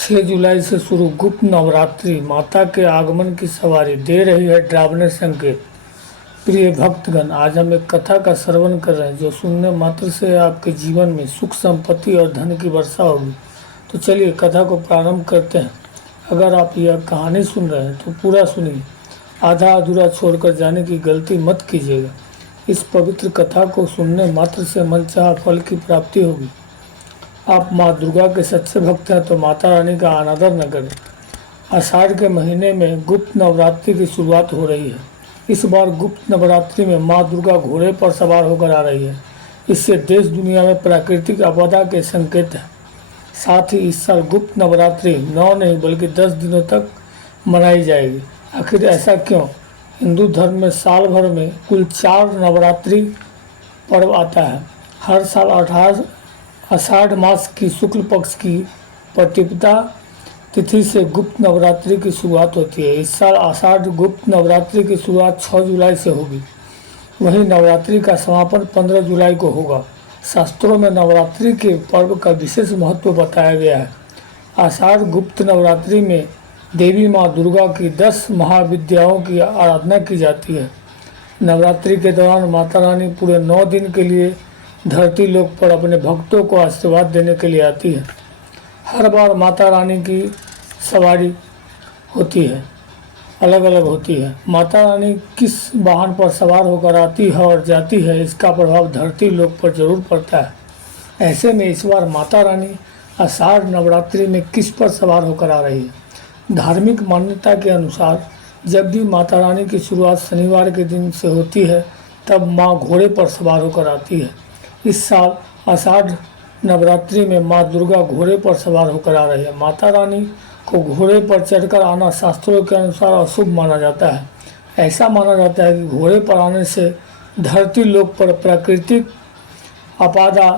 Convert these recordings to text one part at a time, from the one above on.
6 जुलाई से शुरू गुप्त नवरात्रि माता के आगमन की सवारी दे रही है डरावने संकेत। प्रिय भक्तगण, आज हम एक कथा का श्रवण कर रहे हैं जो सुनने मात्र से आपके जीवन में सुख, संपत्ति और धन की वर्षा होगी। तो चलिए कथा को प्रारंभ करते हैं। अगर आप यह कहानी सुन रहे हैं तो पूरा सुनिए, आधा अधूरा छोड़कर जाने की गलती मत कीजिएगा। इस पवित्र कथा को सुनने मात्र से मनचाहा फल की प्राप्ति होगी। आप माँ दुर्गा के सच्चे भक्त हैं तो माता रानी का अनादर न करें। आषाढ़ के महीने में गुप्त नवरात्रि की शुरुआत हो रही है। इस बार गुप्त नवरात्रि में माँ दुर्गा घोड़े पर सवार होकर आ रही है। इससे देश दुनिया में प्राकृतिक आपदा के संकेत हैं। साथ ही इस साल गुप्त नवरात्रि 9 नहीं बल्कि 10 दिनों तक मनाई जाएगी। आखिर ऐसा क्यों? हिंदू धर्म में साल भर में कुल 4 नवरात्रि पर्व आता है। हर साल आषाढ़ मास की शुक्ल पक्ष की प्रतिपदा तिथि से गुप्त नवरात्रि की शुरुआत होती है। इस साल आषाढ़ गुप्त नवरात्रि की शुरुआत 6 जुलाई से होगी। वहीं नवरात्रि का समापन 15 जुलाई को होगा। शास्त्रों में नवरात्रि के पर्व का विशेष महत्व बताया गया है। आषाढ़ गुप्त नवरात्रि में देवी माँ दुर्गा की 10 महाविद्याओं की आराधना की जाती है। नवरात्रि के दौरान माता रानी पूरे 9 दिन के लिए धरती लोक पर अपने भक्तों को आशीर्वाद देने के लिए आती है। हर बार माता रानी की सवारी होती है, अलग अलग होती है। माता रानी किस वाहन पर सवार होकर आती है और जाती है, इसका प्रभाव धरती लोक पर जरूर पड़ता है। ऐसे में इस बार माता रानी आषाढ़ नवरात्रि में किस पर सवार होकर आ रही है? धार्मिक मान्यता के अनुसार जब भी माता रानी की शुरुआत शनिवार के दिन से होती है तब माँ घोड़े पर सवार होकर आती है। इस साल आषाढ़ नवरात्रि में माँ दुर्गा घोड़े पर सवार होकर आ रही है। माता रानी को घोड़े पर चढ़कर आना शास्त्रों के अनुसार अशुभ माना जाता है। ऐसा माना जाता है कि घोड़े पर आने से धरती लोक पर प्राकृतिक आपदा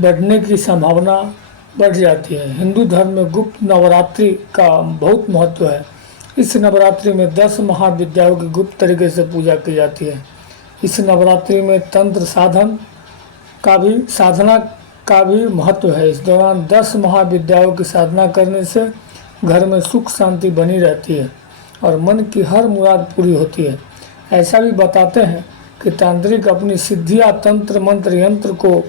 बढ़ने की संभावना बढ़ जाती है। हिंदू धर्म में गुप्त नवरात्रि का बहुत महत्व है। इस नवरात्रि में 10 महाविद्याओं की गुप्त तरीके से पूजा की जाती है। इस नवरात्रि में तंत्र साधना का भी महत्व है। इस दौरान 10 महाविद्याओं की साधना करने से घर में सुख शांति बनी रहती है और मन की हर मुराद पूरी होती है। ऐसा भी बताते हैं कि तांत्रिक अपनी सिद्धियां तंत्र मंत्र यंत्र को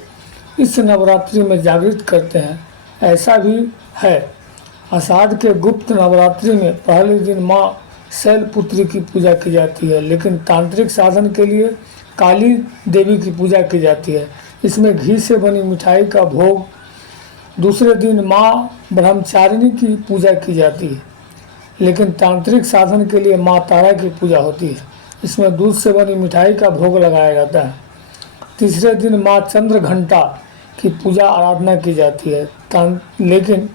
इस नवरात्रि में जागृत करते हैं। ऐसा भी है। आषाढ़ के गुप्त नवरात्रि में पहले दिन माँ शैलपुत्री की पूजा की जाती है, लेकिन तांत्रिक साधन के लिए काली देवी की पूजा की जाती है। इसमें घी से बनी मिठाई का भोग। दूसरे दिन माँ ब्रह्मचारिणी की पूजा की जाती है, लेकिन तांत्रिक साधन के लिए माँ तारा की पूजा होती है। इसमें दूध से बनी मिठाई का भोग लगाया जाता है। तीसरे दिन माँ चंद्र घंटा की पूजा आराधना की जाती है, लेकिन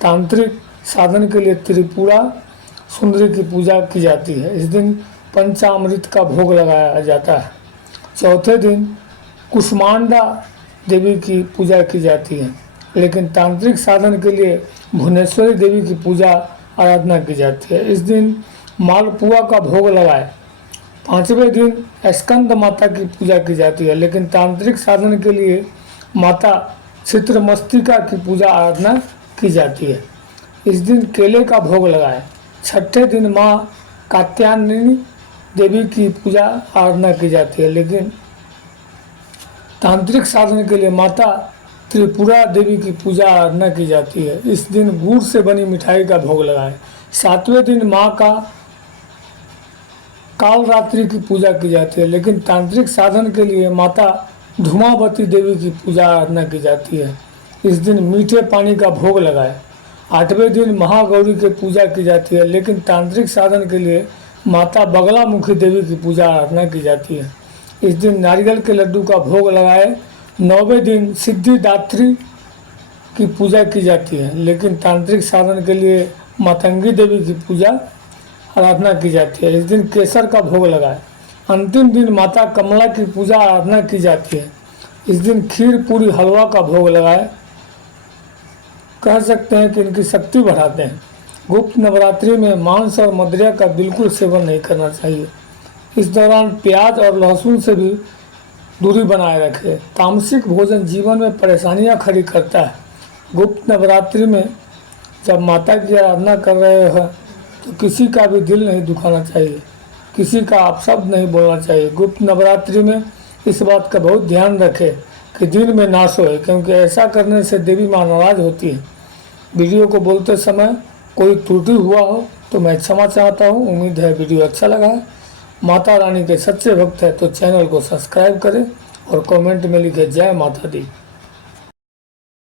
तांत्रिक साधन के लिए त्रिपुरा सुंदरी की पूजा की जाती है। इस दिन पंचामृत का भोग लगाया जाता है। चौथे दिन कुष्मांडा देवी की पूजा की जाती है, लेकिन तांत्रिक साधन के लिए भुवनेश्वरी देवी की पूजा आराधना की जाती है। इस दिन मालपुआ का भोग लगाए। 5वें दिन स्कंद माता की पूजा की जाती है, लेकिन तांत्रिक साधन के लिए माता छित्रमस्तिका की पूजा आराधना की जाती है। इस दिन केले का भोग लगाए। 6ठे दिन माँ कात्यायनी देवी की पूजा आराधना की जाती है, लेकिन तांत्रिक साधन के लिए माता त्रिपुरा देवी की पूजा आराधना की जाती है। इस दिन गुड़ से बनी मिठाई का भोग लगाएं। 7वें दिन माँ का कालरात्रि की पूजा की जाती है, लेकिन तांत्रिक साधन के लिए माता धूमावती देवी की पूजा आराधना की जाती है। इस दिन मीठे पानी का भोग लगाएं। 8वें दिन महागौरी की पूजा की जाती है, लेकिन तांत्रिक साधन के लिए माता बगलामुखी देवी की पूजा आराधना की जाती है। इस दिन नारियल के लड्डू का भोग लगाए। 9वें दिन सिद्धिदात्री की पूजा की जाती है, लेकिन तांत्रिक साधन के लिए मातंगी देवी की पूजा आराधना की जाती है। इस दिन केसर का भोग लगाए। अंतिम दिन माता कमला की पूजा आराधना की जाती है। इस दिन खीर पूरी हलवा का भोग लगाए। कह सकते हैं कि इनकी शक्ति बढ़ाते हैं। गुप्त नवरात्रि में मांस और मदिरा का बिल्कुल सेवन नहीं करना चाहिए। इस दौरान प्याज और लहसुन से भी दूरी बनाए रखें। तामसिक भोजन जीवन में परेशानियां खड़ी करता है। गुप्त नवरात्रि में जब माता की आराधना कर रहे हैं तो किसी का भी दिल नहीं दुखाना चाहिए, किसी का अपशब्द नहीं बोलना चाहिए। गुप्त नवरात्रि में इस बात का बहुत ध्यान रखें कि दिन में ना सोए, क्योंकि ऐसा करने से देवी माँ नाराज होती है। वीडियो को बोलते समय कोई त्रुटि हुआ हो तो मैं क्षमा चाहता हूँ। उम्मीद है वीडियो अच्छा लगा है। माता रानी के सच्चे भक्त हैं तो चैनल को सब्सक्राइब करें और कमेंट में लिखें जय माता दी।